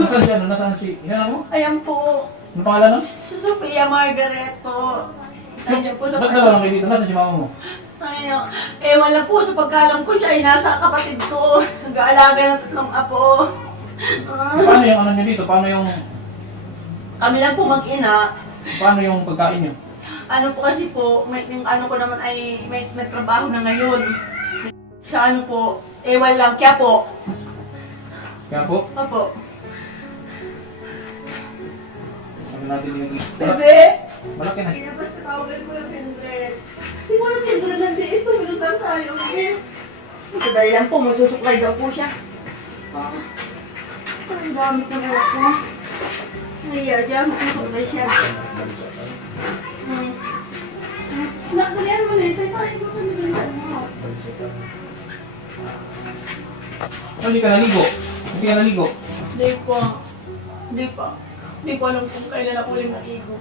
Nasaan siya? Nasaan si... Yan mo? Ayan po. Ano pangalan nun? Si Sofia Margaret po. Nandiyan po sa Ba't nalang kayo dito? Nasaan si mama mo? Ayun. Ewan lang po sa pagkalam ko siya ay nasa kapatid ko. Nag-aalaga ng 3 apo. Paano yung ano nyo dito? Paano yung... Kami lang po mag-ina. Paano yung pagkain nyo? Ano po kasi po, yung ano ko naman ay may trabaho na ngayon. Sa ano po, ewan lang, kaya po. Kaya po, Opo. ano natin yung... Bebe! Malaki na. Kinabas na tawagan ko yung 100. Hindi ko alam yung doon dito, minuntan tayo. Madali lang po, magsusuklay daw po siya. Ang gamit ng ewan ko. Naiya dyan, magsusuklay siya. Nakalian mo na ito, tayo mo kami binigyan mo. Hindi ka naligo. Hindi ka naligo. Hindi po. Hindi pa. Hindi ko alam kung kailan ako ulit naligo.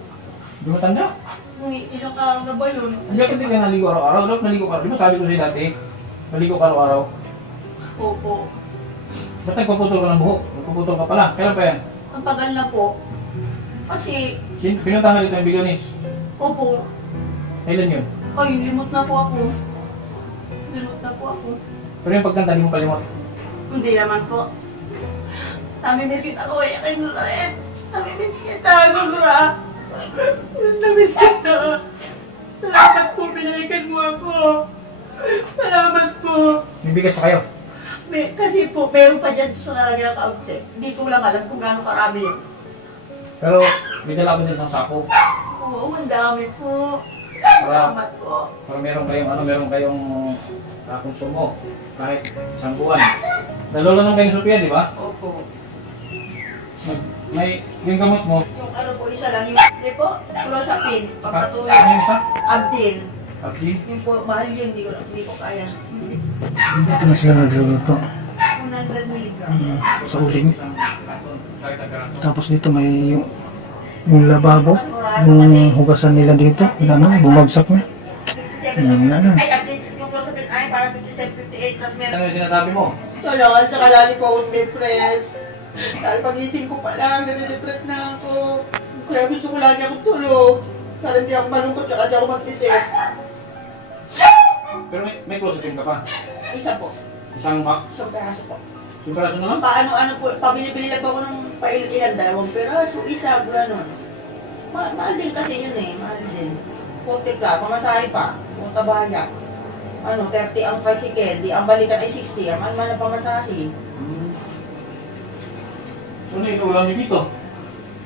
Di mo tanda? Ilang araw na ba yun? Hindi ka naligo araw-araw. Dapat naligo ka. Di ba sabi ko sa'yo dati? Naligo ka araw-araw. Opo. Ba't nagpaputol ka ng buhok? Nagpaputol ka pala. Kailan pa yan? Ang tagal na po. Kasi, Pinunta nga dito ng Billionis. opo. Kailan yun? Ay, limot na po ako. Limot na po ako. Pero yung pagkanta, di mo palimot. Hindi naman po. Nami-miss kita ko eh, kay Loret. Nami-miss kita, Nura. Nami-miss kita. Salamat po, pinalikan mo ako. Salamat po. May bigas pa kayo. Kasi po, meron pa dyan sa lalagyan ng kaunti. Hindi ko lang alam kung gaano karami. Pero may dala ko din isang sako. Oo, ang dami po. Para, Salamat po. para meron kayong konsumo. Kahit isang buwan. Nalolo nung kayo Sophia, di ba? Opo. May yung gamot mo. Yung ano po, isa lang. Yung, hindi po, clozapine. Ano Pagpatuloy. yung isa? Abdil. Abdi? Yung po, mahal yun. Hindi ko kaya. Dito na sila nagluluto 100 mg. sa uling. Tapos dito may yung lababo. Yung hugasan nila dito. Wala na, bumagsak na. Wala na. Ay, abdil. Yung clozapine ay parang 57, 58. Tapos meron. Ano yung sinasabi mo? Tulungan, tsaka lali po akong depressed. Dahil pag-ising ko pa lang, nade-depress na ako. Kaya gusto ko lagi akong tulog. Para hindi ako malungkot, tsaka hindi ako mag-isip. Pero may closetin ka pa. Isa po. Isang pa. Isang peraso po. Yung peraso na lang? Paano po, pabili-bili lang ako ng pailan, 2 peraso, isa, gano'n. Mahal din kasi yun eh, mahal din. 40 lang, pamasahe pa, kung tabaya. 30 ang tricycle, di ang balikan ay 60, ang man ang pamasahe. So ano yung ulam niyo dito?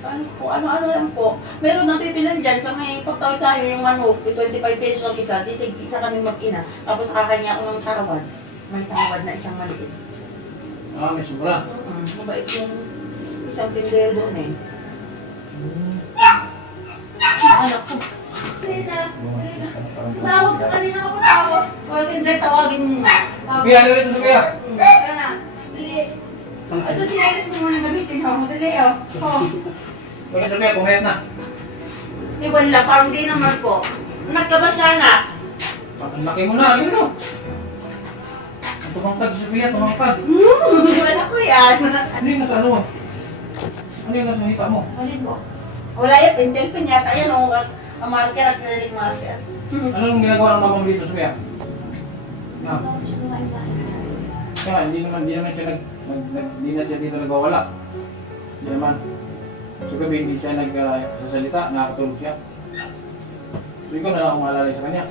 Ano lang po. Meron nang bibilan dyan sa may pagtawid tayo yung manok, 25 pesos ang isa, titig isa kami mag-ina. Tapos nakakanya ako ng tarawad. May tarawad na isang maliit. May sobra. Mabait yung isang tindero doon eh. Anak ko. Rina. Tawag ka kanina ako tawag. Kung hindi, tawagin mo nga. Sophia, ano rin ito Sophia? Kaya na. Dali. Ito sinalis mo muna gamitin ha. Madali oh. Okay Sophia, pumayat na. Iwan lang, parang di naman po. Nagkabas na anak. Ang laki mo na, yun o. Tumangkad si Sophia, tumangkad. Wala ko yan. Ano yung nasa ano mo? Ano yung nasa hita mo? Alin mo? Wala yan, pintel-pin yata yan o. Ang marker at nalalig marker. Anong ginagawa ng mama mo dito Sophia? Na? Kaya hindi naman siya hindi na siya dito nagwawala. Hindi naman. Sa gabi hindi siya nagsasalita, nakakatulog siya. So ikaw na lang ang malalay sa kanya.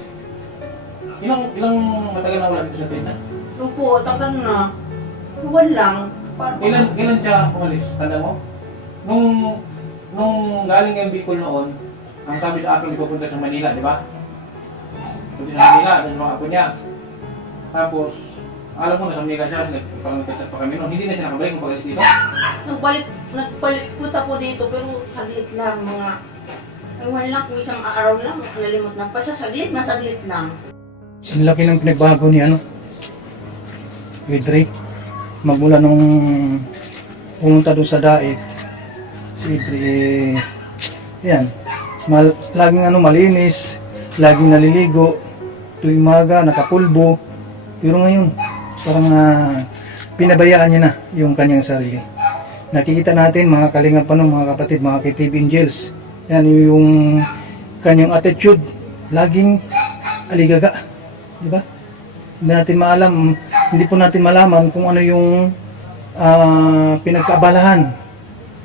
Ilang matagal na wala dito sa Vietnam? Opo, tagal na. Iwan lang. Kailan siya umalis? Tanda mo? Nung galing yung Bicol noon, ang sabi sa akin pupunta sa Manila, di ba? Punta sa Manila, sa mga apo niya. Tapos, alam mo na sa Manila siya, nagpag-chat pa kami noon. Hindi na siya nakabalik kung pag-alis dito. Nagbalik punta po dito pero saglit lang mga ewan lang kung isang araw lang nalimot na basta saglit lang. Ang laki ng pinagbago ni with Drake. Magmula nung pumunta doon sa daig, si Idri, yan, laging malinis, laging naliligo, tuwing maga, nakapulbo. Pero ngayon, parang pinabayaan niya na yung kanyang sarili. nakikita natin mga kalingap mga kapatid, mga KTV Angels. Yan yung kanyang attitude, laging aligaga, di ba? Hindi po natin malaman kung ano yung pinagkaabalahan.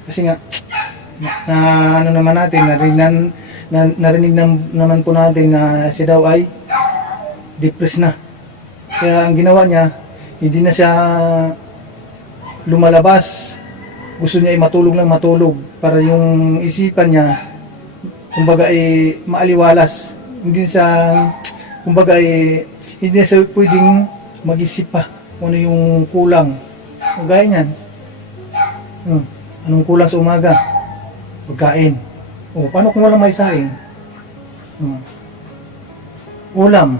Kasi nga ano naman natin, narinig naman po natin na siya daw ay depressed na. Kaya ang ginawa niya, hindi na siya lumalabas. Gusto niya ay matulog para yung isipan niya kumbaga ay maaliwalas. Hindi na siya pwedeng mag-isip pa kung ano yung kulang. Gaya niyan. Anong kulang sa umaga? Pagkain. O, paano kung walang may saing? Ulam.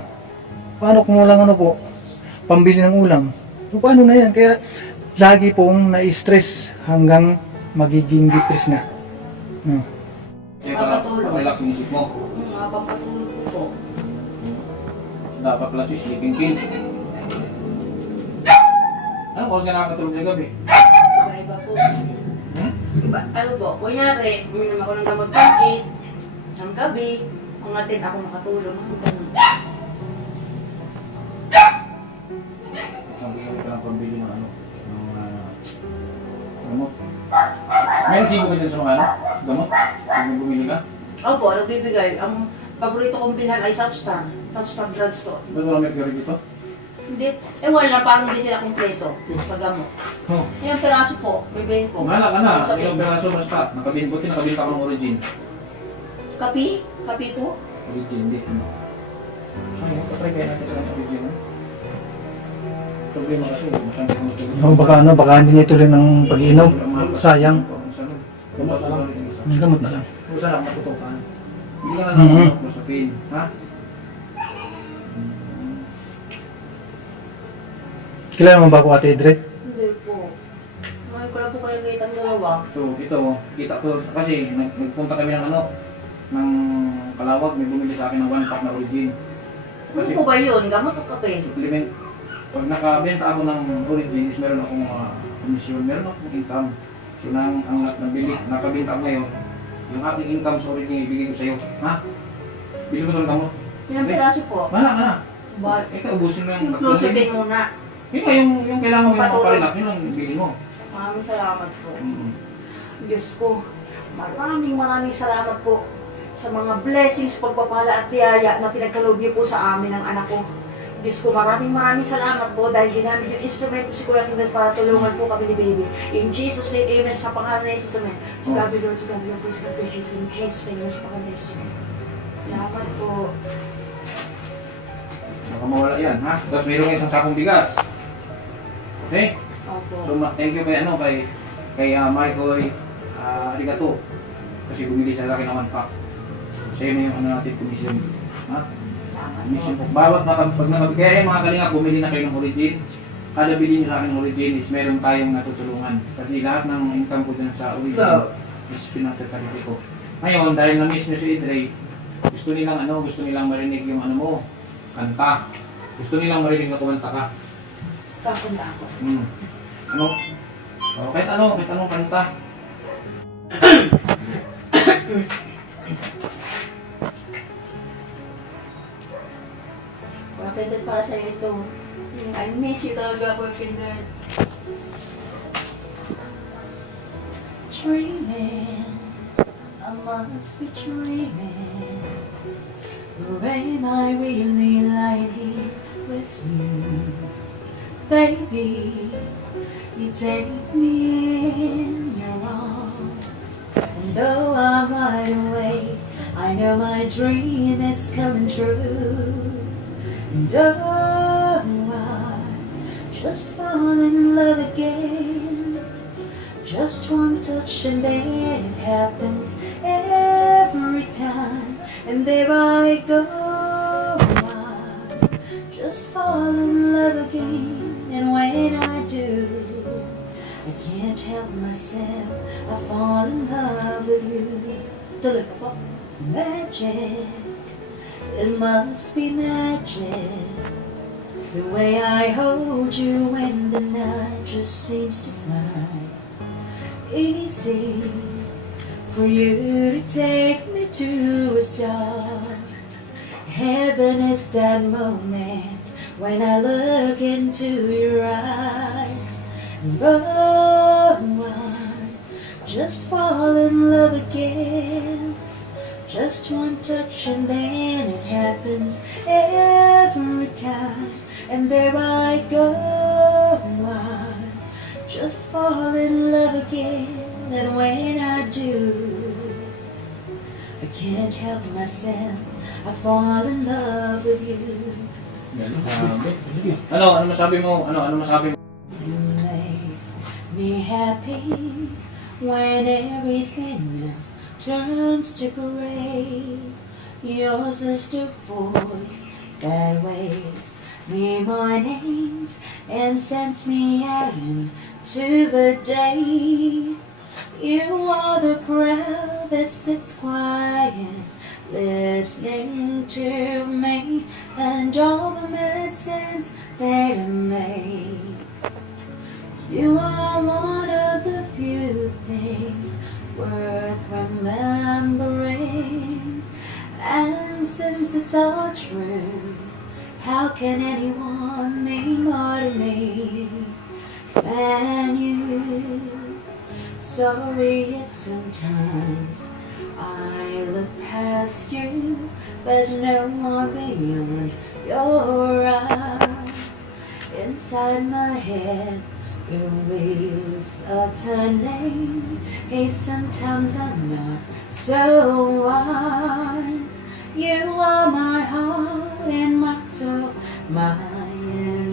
Paano kung walang pambili ng ulam? O, paano na yan? Kaya, lagi pong na-stress hanggang magiging depressed na. Kaya relax yung isip mo. Papatulog ko po. Dapat pala si sleeping pill. Anong oras ka nakakatulog sa gabi? Iba-iba po. Iba, ano po, kunyari, uminom ako ng gamot pagkit, ng gabi, ang atin ako makatulog. Isang bigyan ka ng pambili ng gamot. May resibo ka dyan sa mga gamot? Kung bumili ka? Opo, nagbibigay. Ang paborito kong bilhan ay Southstar Drugstore. Ba't wala may gari dito? Hindi, wala, parang hindi sila kompleto sa gamot. Yung peraso po, may ko. Mahala ka na, yung peraso basta. Nakabinta ka ng origin. Kapi? Kapi po? Origin, hindi. Sayang, patry kaya natin sa origin. Problema kasi, masyang Baka hindi niya ituloy ng pag-iinom. Sayang. Gamot na lang. Gamot na lang. Kung saan matutukan. Hindi ka na lang sa pain. Ha? Kilala mo ba ako, Ate Edre? Hindi po. May ko lang po kayo gaitang dalawa. Ito, kita ko. Kasi nagpunta kami ng ng Kalawag. May bumili sa akin ng 1 pack na origin. Ano po ba yun? Gamot o kape? Supplement. Pag nakabenta ako ng origin, is meron akong komisyon, meron akong income. So, ang nakabenta ako ngayon, yung aking income sa origin, ibigay ko sa'yo. Ha? Bili mo ito ng gamot. Ilang peraso po? Mahala ka na. Ba- Ikaw, ubusin mo yung Closepin muna. Yun nga, yung kailangan mo yung kapalinak, yun ang bili mo. Maraming salamat po. Diyos ko, maraming salamat po sa mga blessings, pagpapala at biyaya na pinagkaloob niyo po sa amin ng anak ko. Diyos ko, maraming salamat po dahil ginamit yung instrumento si Kuya Kinder para tulungan po kami ni Baby. In Jesus' name, amen. Sa pangalan ni Jesus, amen. Sa God be Lord, sa God be Lord, praise God, praise Jesus. In Jesus' name, sa pangalan ni Jesus, amen. Salamat po. Baka mawala yan, ha? Tapos mayroon isang sakong bigas. Okay? Opo. So, thank you kay Michael Arigato. Kasi bumili sa akin ng 1 pack. Sa'yo na yung natin commission. Ha? Commission po. Bawat kaya yung mga kalinga, bumili na kayo ng origin. Kada bilhin nyo sa akin ng origin is meron tayong natutulungan. Kasi lahat ng income ko dyan sa origin is pinagtatariti ko. Ngayon, dahil na-miss nyo si Idre, gusto nilang marinig yung kanta. Gusto nilang marinig na kumanta ka. Kakunda ako. Kahit anong kanta. Bakit para sa ito? I miss you talaga, Kuya Kinder. Dreaming, I must be dreaming. Or am I really lying here with you? Baby, you take me in your arms. And though I'm wide awake, I know my dream is coming true. And oh, I just fall in love again. Just one touch and then it happens every time. And there I go, I just fall in love again. And when I do, I can't help myself, I fall in love with you. Tuloy ko po. Magic, it must be magic. The way I hold you when the night just seems to fly. easy for you to take me to a star. Heaven is that moment when I look into your eyes. And oh, I just fall in love again. Just one touch and then it happens every time. And there I go, I just fall in love again. And when I do, I can't help myself, I fall in love with you. Ano masabi mo? Ano masabi mo? You make me happy when everything else turns to gray. Yours is the voice that wakes me mornings and sends me out into the day. You are the crowd that sits quiet, listening to me and all the medicines that I made. You are one of the few things worth remembering. And since it's all true, how can anyone mean more to me than you? Sorry if sometimes I look past you. There's no one beyond your eyes. Inside my head, the wheels are turning. Hey, sometimes I'm not so wise. You are my heart and my soul, my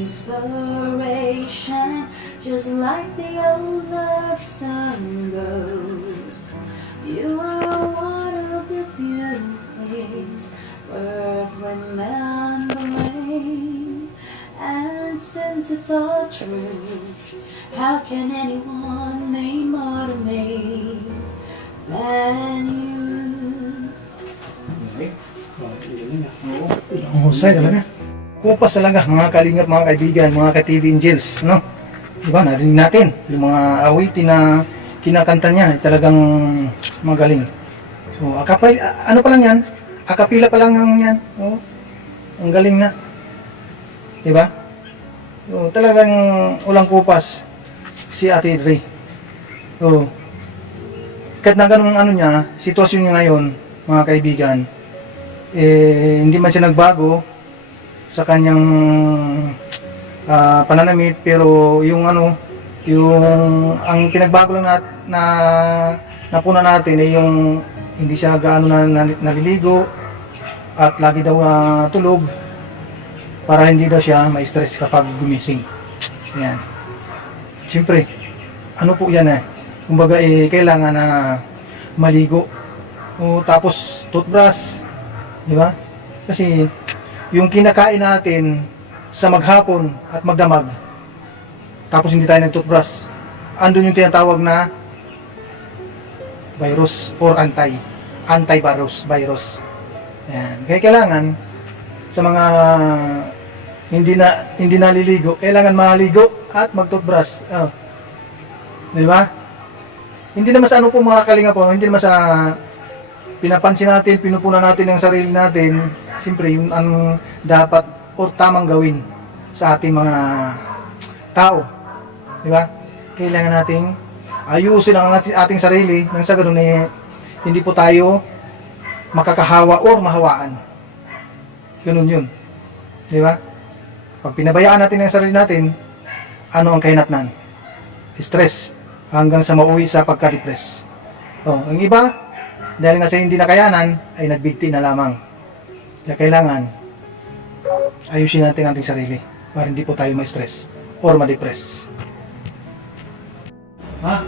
inspiration. Just like the old love song goes, you are one of the few things worth remembering. And since it's all true, how can anyone mean more to me than you? Husay talaga. Kupas talaga mga kalingap, mga kaibigan, mga ka-TV Angels, no? Diba, narinig natin yung mga awitin na kinakanta niya, talagang magaling. Oh, ano pa lang yan? Akapila pa lang yan. Oh, ang galing na. Diba? Oh, talagang ulang kupas si Ate Dre. Oh, kahit na ganun ano niya, sitwasyon niya ngayon, mga kaibigan, hindi man siya nagbago sa kanyang pananamit, pero yung ang pinagbago lang napuna natin ay yung hindi siya gaano naliligo at lagi daw tulog para hindi daw siya ma-stress kapag gumising. Yan. Siyempre, ano po yan kumbaga kailangan na maligo. Tapos toothbrush, di ba? Kasi yung kinakain natin sa maghapon at magdamag, tapos hindi tayo nag-toothbrush, andun yung tinatawag na virus or antivirus. Yan. Kaya kailangan sa mga hindi naliligo, kailangan maligo at mag-toothbrush. Di ba? Hindi naman sa ano po mga kalinga po, hindi naman sa pinapansin natin, pinupunan natin ang sarili natin. Siyempre, yung ang dapat o tamang gawin sa ating mga tao. Di ba? Kailangan nating ayusin ang ating sarili nang sa ganun hindi po tayo makakahawa or mahawaan. Ganun yun. Di ba? Pag pinabayaan natin ang sarili natin, ano ang kahinatnan? Stress. Hanggang sa mauwi sa pagka-depress. Ang iba, dahil nga sa hindi nakayanan, ay nagbigti na lamang. Kaya kailangan ayusin natin ang ating sarili para hindi po tayo ma-stress or ma-depress. Ha?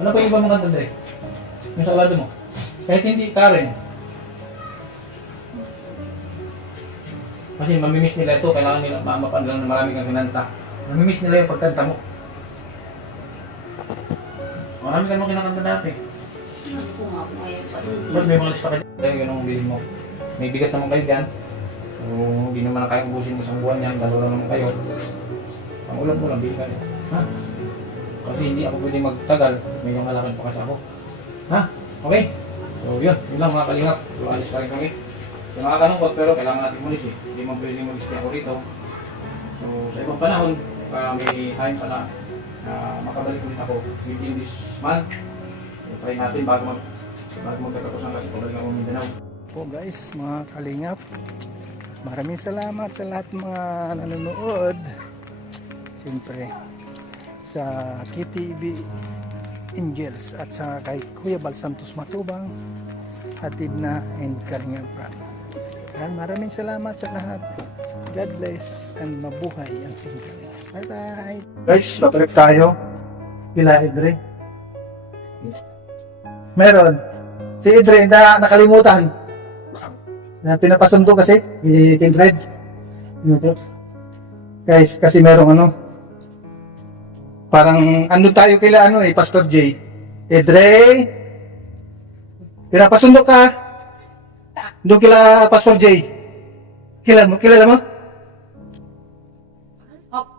Ano pa yung iba mong kanta, Dre? Yung sa lado mo? Kahit hindi Karen. Kasi mamimiss nila ito, kailangan nila mapanood ng marami kang kinanta. Mamimiss nila yung pagkanta mo. Ha? Marami ka naman kinakanta dati. Ano po nga po ngayon pa rin. Ba't may mga lista ka dyan? Kaya yun ang bilhin mo. May bigas naman kayo dyan. So, hindi naman na kaya ubusin mo isang buwan yan. Dalawa lang naman kayo. Ang ulam mo lang, bilhin ka rin. Ha? Kasi hindi ako pwede magtagal. May yung alakan pa kasi ako. Ha? Okay? So, yun lang mga kalingap. So, alis pa rin kami. So, nakakalungkot pero kailangan natin mulis eh. Hindi mo pwede mag-stay ako rito. So, sa ibang panahon, may time pa na makabalik ulit ako within this month. So, try natin bago magkatapusan kasi pabalik ako Mindanao. Po guys, mga kalingap, maraming salamat sa lahat mga nanonood. Siyempre sa KTV Angels at sa kay Kuya Bal Santos Matubang, hatid na and Kalingap Rap. Yan, maraming salamat sa lahat. God bless and mabuhay ang Kalingap. Bye bye. Guys, babalik tayo kila Edre. Meron si Edre na nakalimutan na pinapasundo kasi i-kindred. Guys, kasi merong ano, parang ano tayo kila ano Pastor J. Edre, pinapasundo ka doon kila Pastor J. Kilala mo?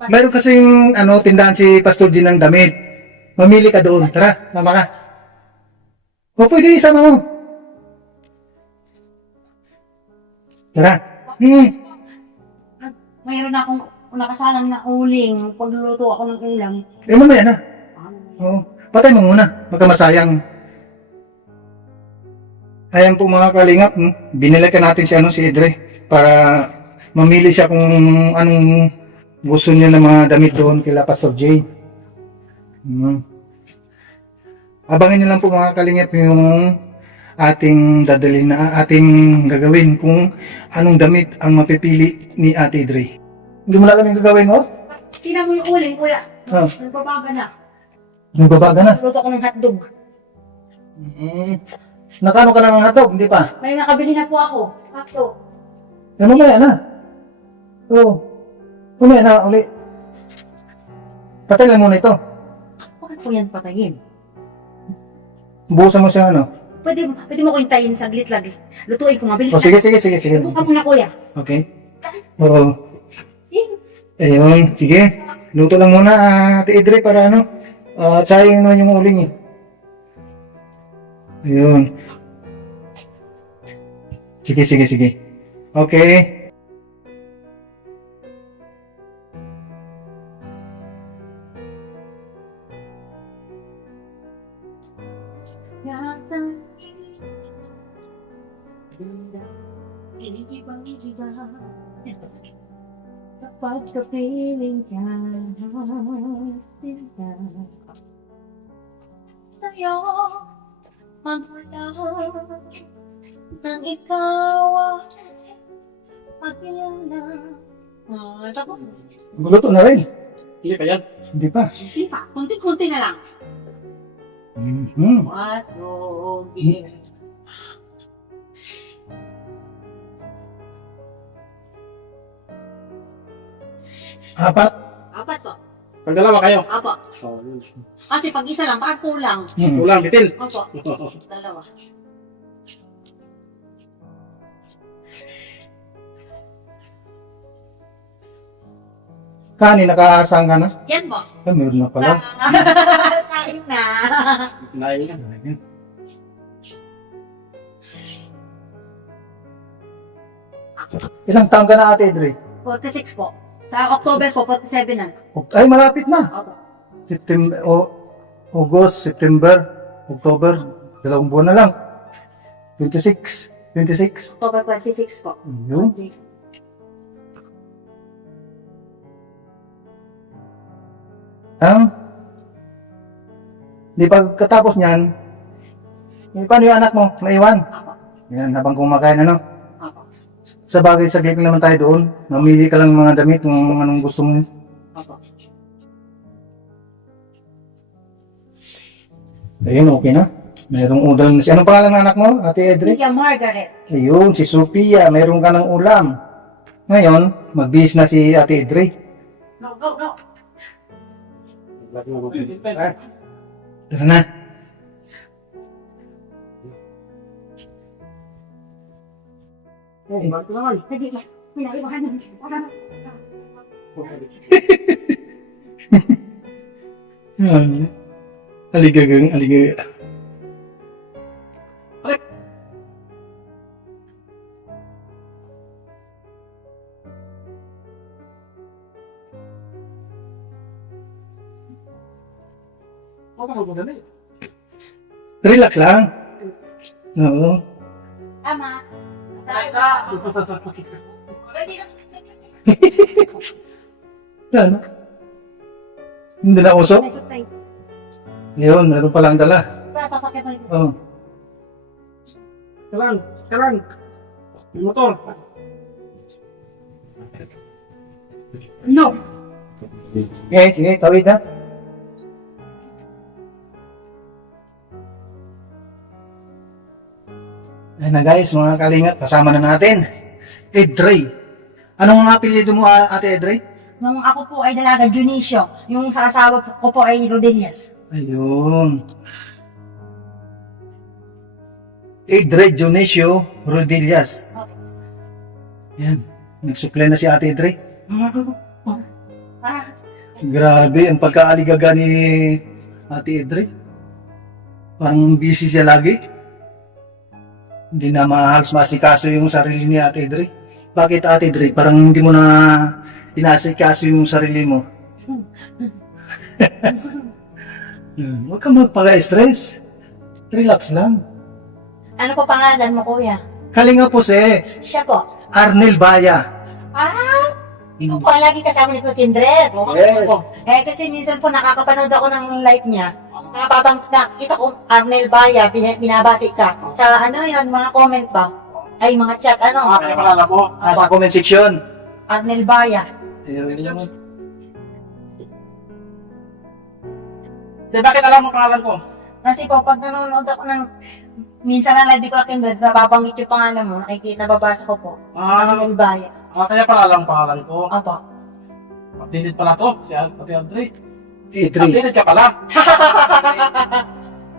Meron kasing ano, tindahan si Pastor J ng damit. Mamili ka doon. Tara, sama ka. O pwede isama mo. Tara. Mayroon akong nakasalang na uling pagluluto ako ng ulam. Eh, mamaya na. Oo. Patay mo muna. Baka masayang. Ayan po mga kalingap. Binilikan natin si, si Edre para mamili siya kung anong gusto niya ng mga damit doon kila Pastor J. Abangan niyo lang po mga kalingap yung ating dadalhin na ating gagawin kung anong damit ang mapipili ni Ate Edre. Hindi mo na alam yung gagawin mo? Tingnan mo yung uling, kuya. Oh. Nagbabaga na. Nagbabaga na. Luto ko ng hotdog. Nakano ka ng hotdog, hindi pa? May nakabili na po ako. Hotdog. Eh, mamaya na. Oo. Mamaya na uli. Patay lang muna ito. Bakit po yan patayin? Buhusan mo siya ano. Pwede mo ko hintayin saglit lagi. Lutuin ko, mabilis O sige. Luto ka muna, kuya. Okay. Oo. Ayun, sige. Luto lang muna, Ate Edre, para ano. Sayang naman yung uling eh. Ayun. Sige. Okay. Kapag kapiling ka, Sa'yo, magmula nang ikaw magkilala. Tapos, Luto na rin. Hindi pa yan. Hindi pa. hindi pa. Kunti-kunti na lang. Hotdog. Apat. Apat po. Pag dalawa kayo. Apo. Kasi pag isa lang, bakit kulang? Kulang, bitil. Opo. Dalawa. Kanin, nakaasang ka na? Yan po. Ay, meron na pala. Kain na. Sinayin ka. Ilang taon ka na, Ate Edre? 46 po. Sa October po, 47 na. Ay, malapit na. Opo. September, August, September, October, 2 buwan na lang. 26. October 26 po. Yun. Di pagkatapos niyan, paano yung anak mo? Maiwan? Apo. Yan, habang kumakain ano? Apo. Sa bagay, saglit naman tayo doon. Mamili ka lang ng mga damit kung anong gusto mo. Apo. Ayun, okay na. Merong ulam na siya. Anong pangalan ng anak mo, Ate Edre? Tia Margaret. Ayun, si Sophia. Meron ka ng ulam. Ngayon, magbihis na si Ate Edre. No. Tara na. Oh, bakit naman? Sige, pinaiwanan. Aligagang, aligaga. Relax lang. Oo. Tama. Pwede na. Yan. Hindi na usok? Nagsutay. Yun, meron palang dala. Sasakit na ito. Oo. Karan. Yung motor. No. Okay, sige, tawid na. Ayun na guys, mga kalingap, kasama na natin. Edrey. Anong apelyido mo, Ate Edrey? Nung ako po ay dalaga, Junicio. Yung sa asawa ko po ay Rodelias. Ayun. Edrey Dionisio Rodillas. Yan. Nagsupply na si Ate Edrey. Ah, Grabe, ang pagkaaligaga ni Ate Edrey. Parang busy siya lagi. Hindi na mahalos masikaso yung sarili ni Ate Edrey. Bakit Ate Edrey? Parang hindi mo na inasikaso yung sarili mo. Huwag kang magpaka-stress. Relax lang. ano po pangalan mo, kuya? Kalinga po si Siya po. Arnel Baya. Ikaw po ang lagi kasama ni Kuya Kindred. Yes. Kasi minsan po nakakapanood ako ng live niya. Nakita ko Arnel Baya, binabati ka. Sa ano yan, mga comment ba? Ay, mga chat, ano? Kaya pala mo. Nasa comment section. Arnel Baya. Ayun. Bakit alam mo pangalan ko? Kasi po, pag nanonood ako ng minsan ang live ko Kindred, nababanggit yung pangalan mo, nababasa ko po. Arnel Baya. Kaya pala alam pangalan ko. Opo. Updated pala to, si Ate Andre. Edrey. Updated ka pala.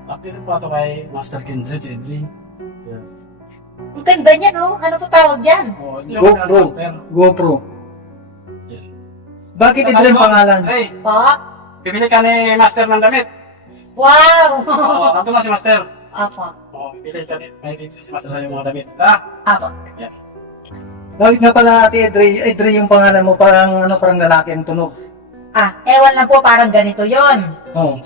Updated pala to kay Master Kindred, si Andre. Yeah. Ang ganda niya, no? Ano po tawag dyan? Oh, ito GoPro. Master. GoPro. Yeah. Bakit Edrey ang pangalan? Hey, Po? bibili ka ni Master ng damit. Wow! Oo, nato na si Master. Opo. Oo, bibili ka ni, may bibili si Master sa yung mga damit. Ha? Opo. Bakit nga pala Ate Edrey? Edrey yung pangalan mo, parang parang lalaki ang tunog. Ewan lang po, parang ganito yon. Oh.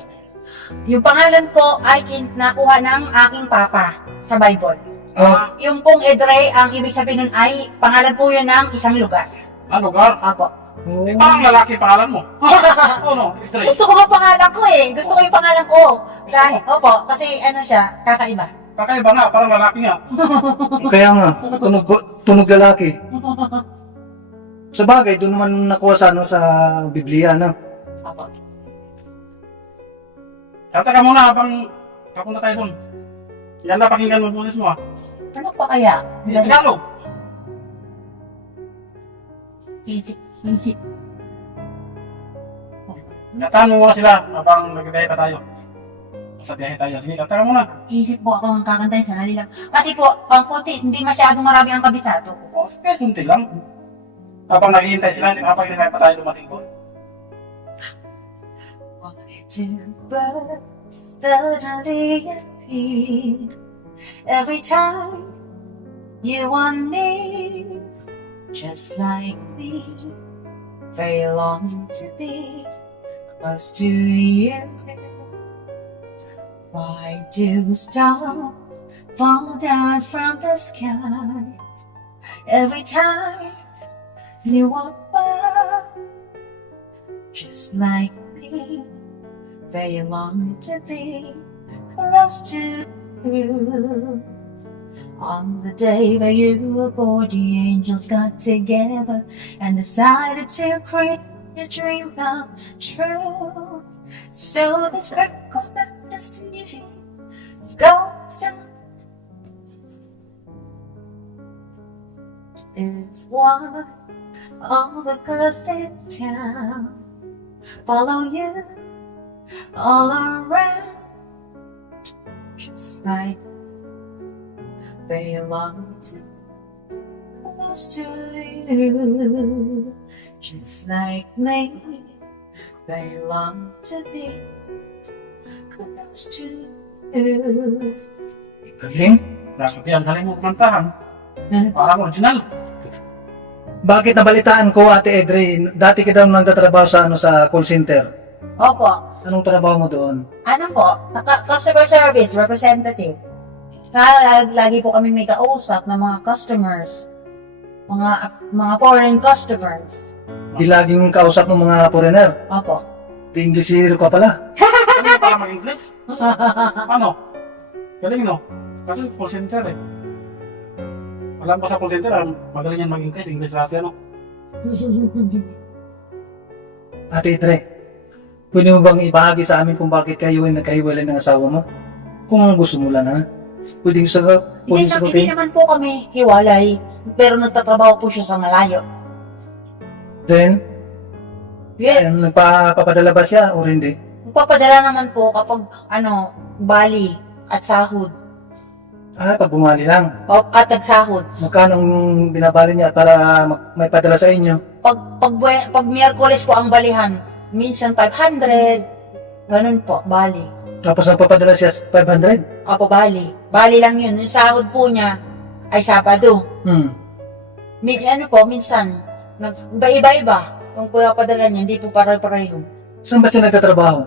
Yung pangalan ko ay nakuha ng aking papa sa Bible. Oh. Yung pong Edrey, ang ibig sabihin nun ay, pangalan po yun ng isang lugar. Ano lugar? Opo. Oh. Parang lalaki pangalan mo. Oo, no, Andre. Gusto ko nga pangalan ko eh. Gusto ko yung pangalan ko. Dahil, opo, kasi ano siya, kakaiba. Kakaiba nga, parang lalaki nga. Kaya nga, tunog lalaki. Sa bagay, doon naman nakuha sa Biblia, no? Opo. Kata ka muna habang papunta tayo doon. Yan na pakinggan mo ang boses mo, ha? Ano pa kaya? Tagalog. Isip. Kataan mo muna sila habang nagbibiyahe pa tayo. Sa biyahe tayo. Sige, kata ka muna. Isip po ako ang kakantayin sa nalila. Kasi po, pang puti, hindi masyadong marami ang kabisado. O, sige, kunti lang. Habang naghihintay sila, habang hindi pa tayo dumating doon. Two birds suddenly appear every time you want me, just like me. Very long to be close to you. Why do stars fall down from the sky every time you walk by? Just like me. Very long to be close to you. On the day that you were born, the angels got together and decided to create a dream come true. So this miracle destiny goes down. It's why all the girls in town follow you all around, just like they belong to close to you, just like me. They long to be close to you. Galing. Grabe, ang galing mo kumantahan. Parang original. Bakit nabalitaan ko, Ate Edre, dati ka daw nagtatrabaho sa sa call center. Opo. Anong trabaho mo doon? Ano po? Sa customer service representative. Lagi po kami may kausap ng mga customers. Mga foreign customers. Di laging kausap ng mga foreigner. Opo. Englishero ka pala. Ano yung parang mag-English? Ano? Galing, no? Kasi call center eh. Alam ko sa call center, magaling yan mag-English. English lahat yan, no? Ate Edre, pwede mo bang ibahagi sa amin kung bakit kayo ay nagkahiwalay ng asawa mo? Kung gusto mo lang, ha? Pwede Hindi sagutin? naman po kami hiwalay, pero nagtatrabaho po siya sa malayo. Then, Yeah. nagpapadala ba siya o hindi? Magpapadala naman po kapag, bali at sahod. Pag bumali lang. At nagsahod. Magkano ang binabali niya para may padala sa inyo? Pag Miyerkules po ang balihan, minsan 500, ganun po, bali. Tapos nagpapadala siya 500? Apo, bali. Bali lang yun. Yung sahod po niya ay Sabado. Minsan, iba-iba. Kung padala niya, hindi po pare-pareho. Saan ba siya nagtatrabaho?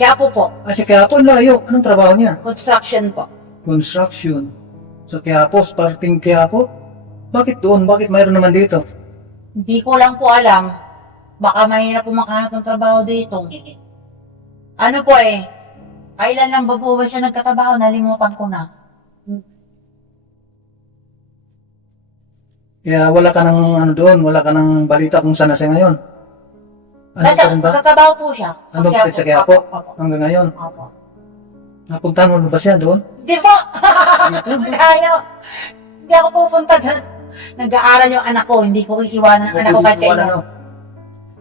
Kaya po, Kasi Quiapo, layo. Anong trabaho niya? construction po. Construction. Sa Quiapo, parting Quiapo? Bakit doon? Bakit mayroon naman dito? Hindi ko lang po alam. Baka mahirap po makahanap ng trabaho dito. Kailan lang ba po siya nagkatrabaho? Nalimutan ko na. Kaya wala ka ng doon, wala ka ng balita kung saan na siya ngayon. Ano pa rin ba? Nagtatrabaho po siya. Ano pa rin sa Quiapo? Opo. Hanggang ngayon. Opo. Napuntahan mo ba siya doon? Hindi po! Malayo! Hindi ako pupunta doon. Nag-aaral yung anak ko. Hindi ko iiwanan ang anak ko kahit Wala, kailan.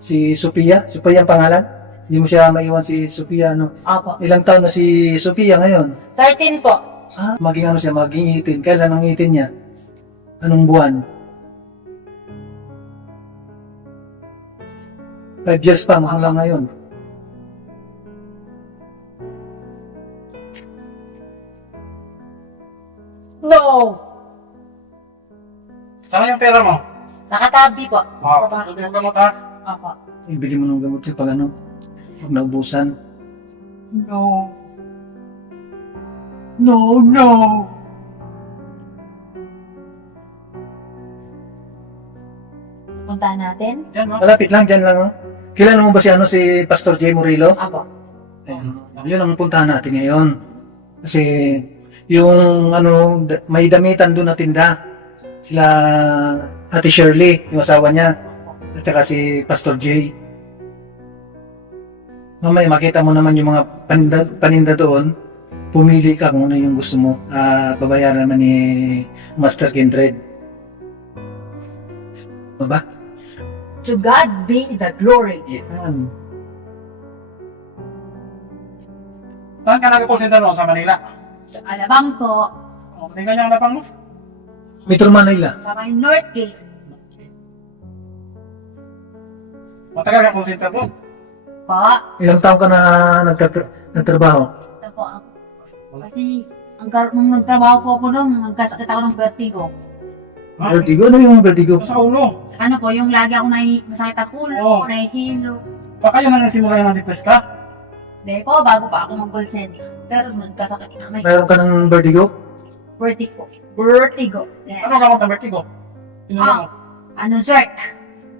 Si Sophia? Sophia ang pangalan? Hindi mo siya maiwan si Sophia, Opo. Ilang taon na si Sophia ngayon? 13 po. Maging siya, maging 18. Kailan ang 18 niya? Anong buwan? 5 years pa, mula ngayon. No! Saan yung pera mo? Nakatabi po. Tuloy mo gamot, ha? Opo. Ibili mo ng gamot siya pag pag naubusan. No. No. Puntahan natin? Diyan, no? Malapit lang, dyan lang. Kilala mo ba si Pastor J. Murillo? Opo. Yun ang puntahan natin ngayon. Kasi yung may damitan doon na tinda. Sila Ate Shirley, yung asawa niya. At saka si Pastor J. Mamaya makita mo naman yung mga paninda doon. Pumili ka kung ano yung gusto mo. At babayaran naman ni Master Kindred. Baba? To God be the glory. Yan. Saan ka nag-call center mo? Sa Manila? Sa Alabang po. Tingnan niya ang lapang mo. Metro Manila. Sa may North Gate. Matagal ka call center mo? Po. Ilang taon ka na nagtatrabaho? Ito po ako. Kasi, nung nagtrabaho po ako nung nagkasakit ako ng vertigo. Vertigo? Ano yung vertigo? Sa ulo. Ano po, yung lagi ako masakit ang ulo, Oo. nahihilo. Baka yun ang nagsimula yung na-depress ka? Dahil po, bago pa ako mag-call center. Pero nagkasakit na may Mayroon ka ng vertigo? vertigo. Vertigo. Yeah. Ano gamot ng vertigo? Pinuha mo? Zerk.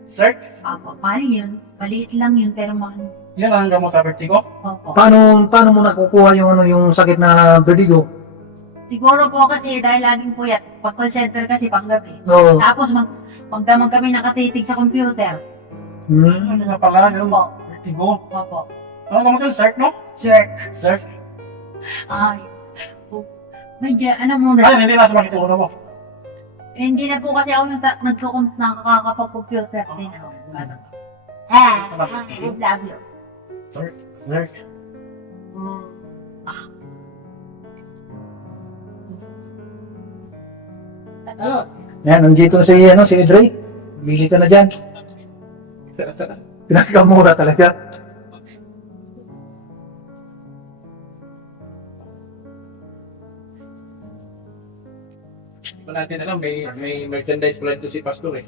Cert? Opo, mahal yun. Maliit lang yun, pero mahal. Yan ang gamot sa vertigo? Opo. Paano mo nakukuha yung sakit na vertigo? Siguro po kasi dahil laging puyat. Pag call center kasi panggabi. Oo. Tapos pagdamag kami nakatitig sa computer. Hmm. Ano nga pala yung Opo. vertigo? Opo. Ano gamot yun? Cert, no? Zerk. Cert? Ay. Medyo, muna. Ay, hindi na sumakit yung ulo mo. Hindi na po kasi ako nakakapag-computer din ako. I love you. Cert? Cert? Ano? Yan, nandito na si Edray. Bili ka na dyan. Pinakamura talaga. Hindi pa natin alam, may merchandise pala ito si Pastor eh.